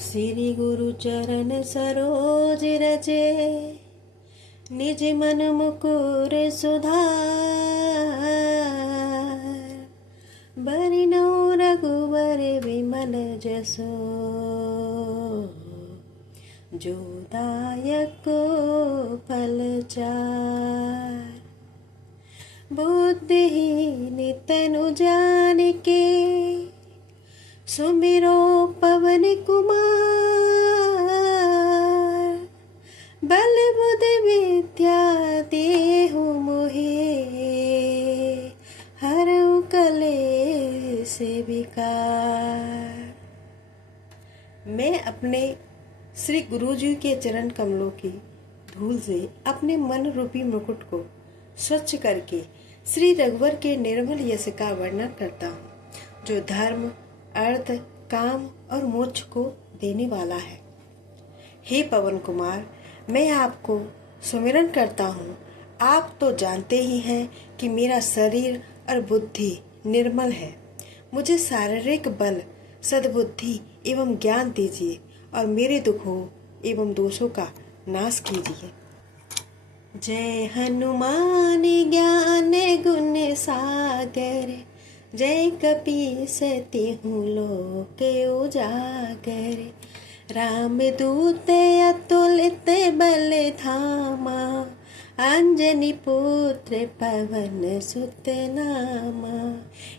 श्री गुरु चरण सरोज रचे, निज मन मुकुर सुधार। बरिनौ रघुवर विमल जसो, जो दायक फल चार। बुद्धिहीन तनु जानिके, सुमिरो पवन कुमार। बल बुद्धि विद्या देहु मोहे, हरऊ कलेश विकार। मैं अपने श्री गुरुजी के चरण कमलों की धूल से अपने मन रूपी मुकुट को स्वच्छ करके श्री रघुवर के निर्मल यश का वर्णन करता हूँ, जो धर्म, अर्थ, काम और मोक्ष को देने वाला है। हे पवन कुमार, मैं आपको सुमिरन करता हूँ। आप तो जानते ही हैं कि मेरा शरीर और बुद्धि निर्मल है। मुझे शारीरिक बल, सद्बुद्धि एवं ज्ञान दीजिए और मेरे दुखों एवं दोषों का नाश कीजिए। जय हनुमान ज्ञान गुण सागर, जय कपीस तिहुँ लोक उजागर। राम दूत अतुलित बल धामा, अंजनी पुत्र पवन सुत नामा।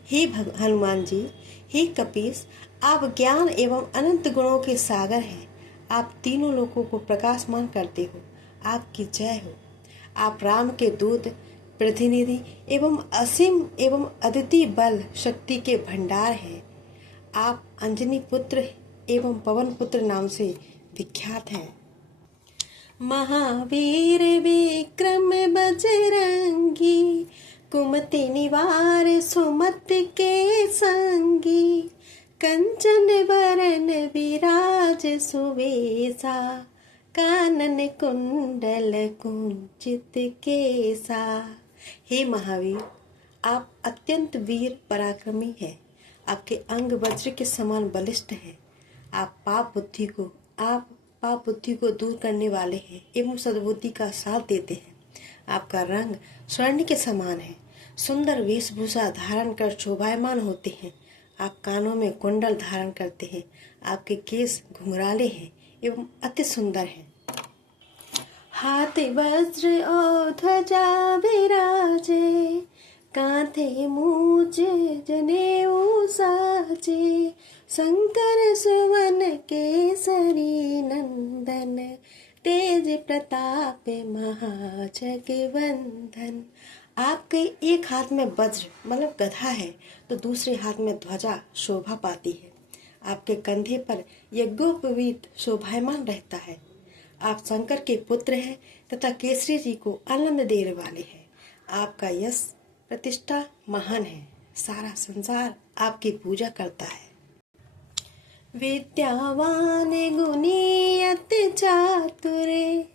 हे हनुमान जी, हे कपीस, आप ज्ञान एवं अनंत गुणों के सागर हैं। आप तीनों लोकों को प्रकाशमान करते हो। आपकी जय हो। आप राम के दूत, प्रतिनिधि एवं असीम एवं अद्वितीय बल शक्ति के भंडार हैं। आप अंजनी पुत्र एवं पवन पुत्र नाम से विख्यात हैं। महावीर विक्रम बजरंगी, कुमति निवार सुमत के संगी। कंचन वरन विराज सुवेशा, कानन कुंडल कुंचित केसा। हे महावीर, आप अत्यंत वीर पराक्रमी हैं। आपके अंग वज्र के समान बलिष्ठ हैं। आप पाप बुद्धि को दूर करने वाले हैं एवं सद्बुद्धि का साथ देते हैं। आपका रंग स्वर्ण के समान है। सुंदर वेशभूषा धारण कर शोभायमान होते हैं। आप कानों में कुंडल धारण करते हैं। आपके केश घुंघराले हैं एवं अति सुंदर हैं। हाथ वज्र और ध्वजा विराजे, कांधे मूज जनेऊ साजे। शंकर सुवन केसरी नंदन, तेज प्रताप महाजगवंदन। आपके एक हाथ में वज्र मतलब गधा है, तो दूसरे हाथ में ध्वजा शोभा पाती है। आपके कंधे पर यज्ञोपवीत शोभायमान रहता है। आप शंकर के पुत्र हैं तथा केसरी जी को आनंद देने वाले हैं। आपका यश प्रतिष्ठा महान है। सारा संसार आपकी पूजा करता है। विद्यावान गुणी अति चातुरे,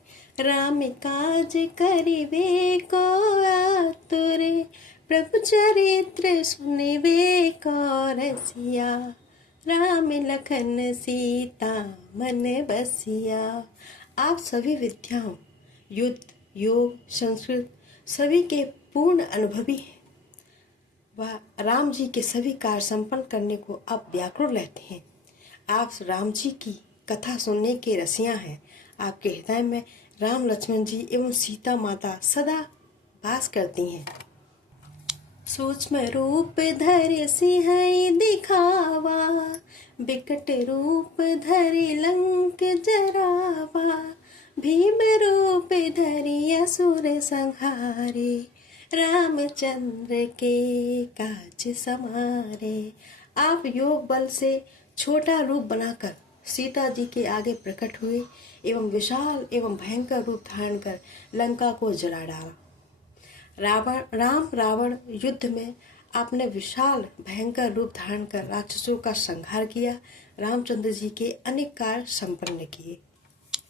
राम काज करिबे को आतुरे। प्रभु चरित्र सुनिबे को रसिया, राम लखन सीता मन बसिया। आप सभी विद्याओं, युद्ध, योग, संस्कृत सभी के पूर्ण अनुभवी हैं। वह राम जी के सभी कार्य संपन्न करने को आप व्याकुल रहते हैं। आप राम जी की कथा सुनने के रसिया हैं। आपके हृदय में राम, लक्ष्मण जी एवं सीता माता सदा वास करती हैं। सूक्ष्म रूप धरि सिंहई दिखावा, बिकट रूप धरि लंक जरावा। भीम रूप धरि असुर संहारे, रामचंद्र के काज समारे। आप योग बल से छोटा रूप बनाकर सीता जी के आगे प्रकट हुए एवं विशाल एवं भयंकर रूप धारण कर लंका को जला डाला। रावण युद्ध में आपने विशाल भयंकर रूप धारण कर राक्षसों का संहार किया। रामचंद्र जी के अनेक कार्य संपन्न किए।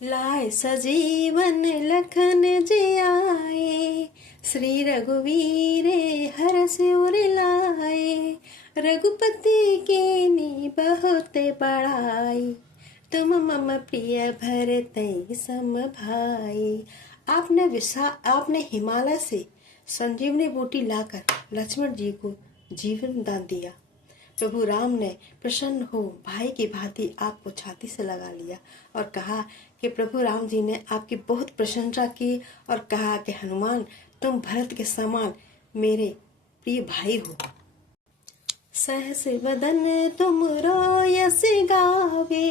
लाए सजीवन लखन जियाए, श्री रघुवीर हरष उर लाए। रघुपति की नी बहुत बड़ाई, तुम मम प्रिय भरतई सम भाई। आपने हिमालय से संजीवनी बूटी लाकर लक्ष्मण जी को जीवन दान दिया। प्रभु राम ने प्रसन्न हो भाई की भांति आपको छाती से लगा लिया और कहा कि प्रभु राम जी ने आपकी बहुत प्रशंसा की और कहा कि हनुमान, तुम भरत के समान मेरे प्रिय भाई हो। सहस बदन तुम यस गावे,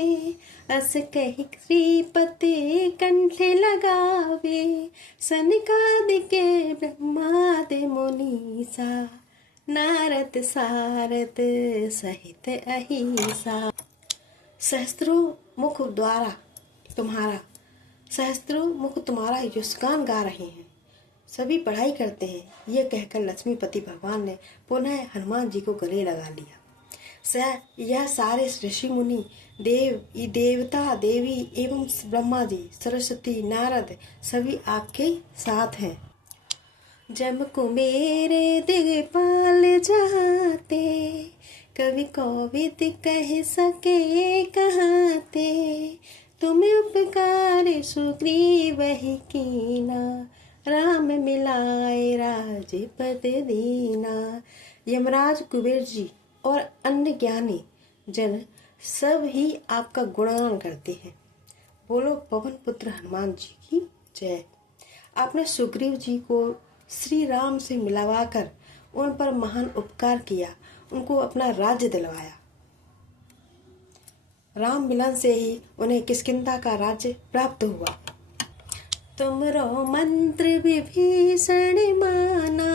अस कहि श्रीपति कंठे लगावे। सनकादिक ब्रह्मादि मुनीसा, नारद सारद सहित अहिसा। सहस्त्रों मुख तुम्हारा यशगान गा रहे हैं, सभी पढ़ाई करते हैं। ये कहकर लक्ष्मीपति भगवान ने पुनः हनुमान जी को गले लगा लिया। यह सारे ऋषि मुनि, देवता देवी एवं ब्रह्मा जी, सरस्वती, नारद सभी आपके साथ हैं। जम कुमेरे दिगपाल जहाते, कवि कोविद कह सके कहाते। तुम्हें उपकार सुग्रीव ही कीना, राम मिलाए राजपद दीना। यमराज, कुबेर जी और अन्य ज्ञानी जन सब ही आपका गुणगान करते हैं। बोलो पवन पुत्र हनुमान जी की जय। आपने सुग्रीव जी को श्री राम से मिलवाकर उन पर महान उपकार किया, उनको अपना राज्य दिलवाया। राम मिलन से ही उन्हें किष्किंधा का राज्य प्राप्त हुआ। तुमरो मंत्र विभीषण माना,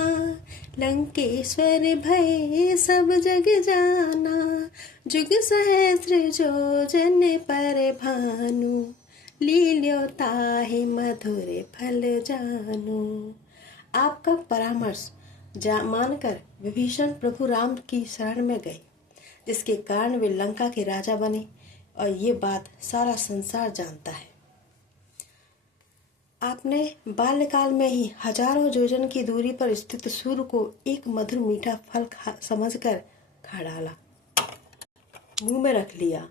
लंकेश्वर भय सब जग जाना। जुग सहस्र जो जन पर भानु, लील्यो ताहि मधुर फल जानु। आपका परामर्श मानकर विभीषण प्रभु राम की शरण में गए, जिसके कारण वे लंका के राजा बने और ये बात सारा संसार जानता है। आपने बाल्यकाल में ही हजारों योजन की दूरी पर स्थित सूर्य को एक मधुर मीठा फल समझकर खा डाला, मुंह में रख लिया।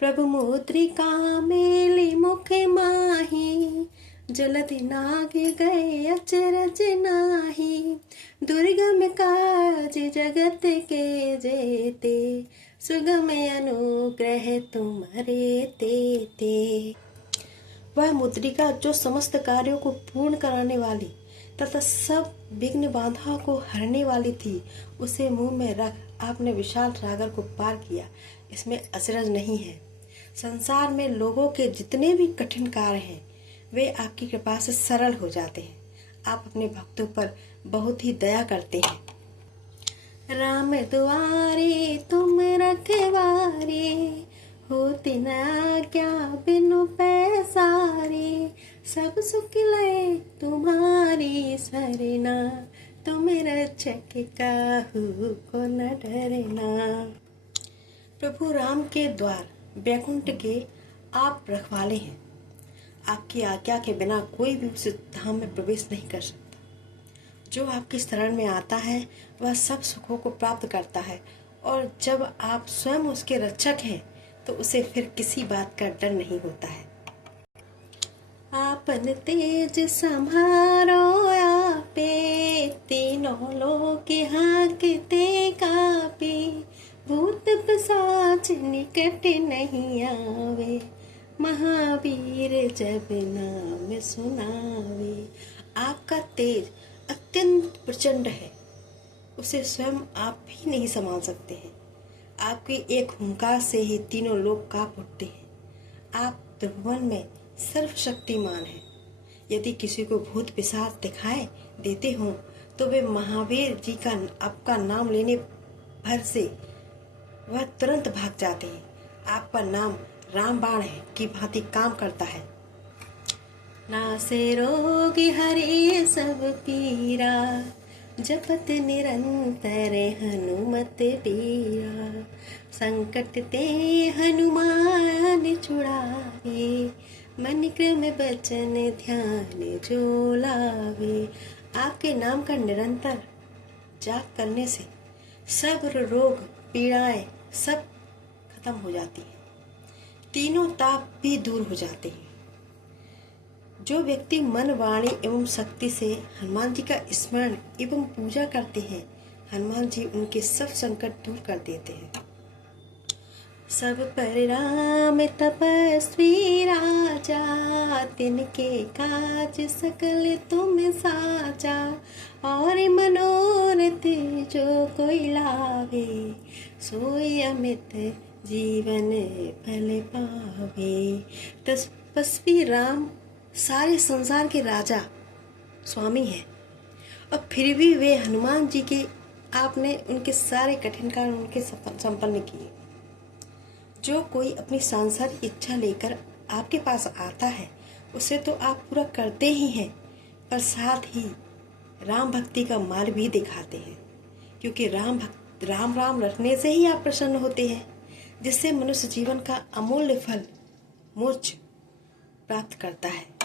प्रभु मुद्रिका मेली मुख माही, जलधि नाग गए अचरज नाही। दुर्गम काज जगत के जेते, सुगम अनुग्रह तुम्हारे तेते। वह मुद्रिका जो समस्त कार्यों को पूर्ण कराने वाली तथा सब विघ्न बाधा को हरने वाली थी, उसे मुंह में रख आपने विशाल सागर को पार किया। इसमें अचरज नहीं है। संसार में लोगों के जितने भी कठिन कार्य हैं, वे आपकी कृपा से सरल हो जाते हैं। आप अपने भक्तों पर बहुत ही दया करते हैं। राम दुआरे तुम रखवारे, होती न आज्ञा बिनु पैसारे। सब सुख लय तुम्हारी सरना, तुम रक्षक काहू को न डरना। प्रभु राम के द्वार वैकुंठ के आप रखवाले हैं। आपकी आज्ञा के बिना कोई भी उस धाम में प्रवेश नहीं कर सकता। जो आपकी शरण में आता है वह सब सुखों को प्राप्त करता है, और जब आप स्वयं उसके रक्षक हैं तो उसे फिर किसी बात का डर नहीं होता है। आपन तेज संहारो आपे, तीनों लोक हाँकते कापे। भूत पिशाच निकट नहीं आवे, महावीर जब नाम सुनावे। आपका तेज अत्यंत प्रचंड है, उसे स्वयं आप भी नहीं संभाल सकते हैं। आपके एक हुंकार से ही तीनों लोग कांप उठते हैं। आप त्रिभुवन में सर्वशक्तिमान हैं। यदि किसी को भूत पिशाच दिखाई देते हों तो वे महावीर जी का आपका नाम लेने भर से वह तुरंत भाग जाते हैं। आपका नाम रामबाण है की भांति काम करता है। नासे रोग हरे सब पीरा, जपत निरंतर हनुमत बीरा। संकट ते हनुमान छुड़ावे, मन क्रम बचन ध्यान जो लावे। आपके नाम का निरंतर जाप करने से सब रोग पीड़ाएं सब खत्म हो जाती हैं। तीनों ताप भी दूर हो जाते हैं। जो व्यक्ति मन, वाणी एवं शक्ति से हनुमान जी का स्मरण एवं पूजा करते हैं, हनुमान जी उनके सब संकट दूर कर देते हैं। सब पर राम तपस्वी राजा, तिनके काज सकल तुम साजा। और मनोरथ जो कोई लावे, सोई अमित जीवन फल पावे। तपस्वी राम सारे संसार के राजा स्वामी हैं, और फिर भी वे हनुमान जी के आपने उनके सारे कठिन कार्य उनके संपन्न किए। जो कोई अपनी सांसारिक इच्छा लेकर आपके पास आता है, उसे तो आप पूरा करते ही हैं, पर साथ ही राम भक्ति का मार्ग भी दिखाते हैं। क्योंकि राम राम रखने से ही आप प्रसन्न होते हैं, जिससे मनुष्य जीवन का अमूल्य फल मोक्ष प्राप्त करता है।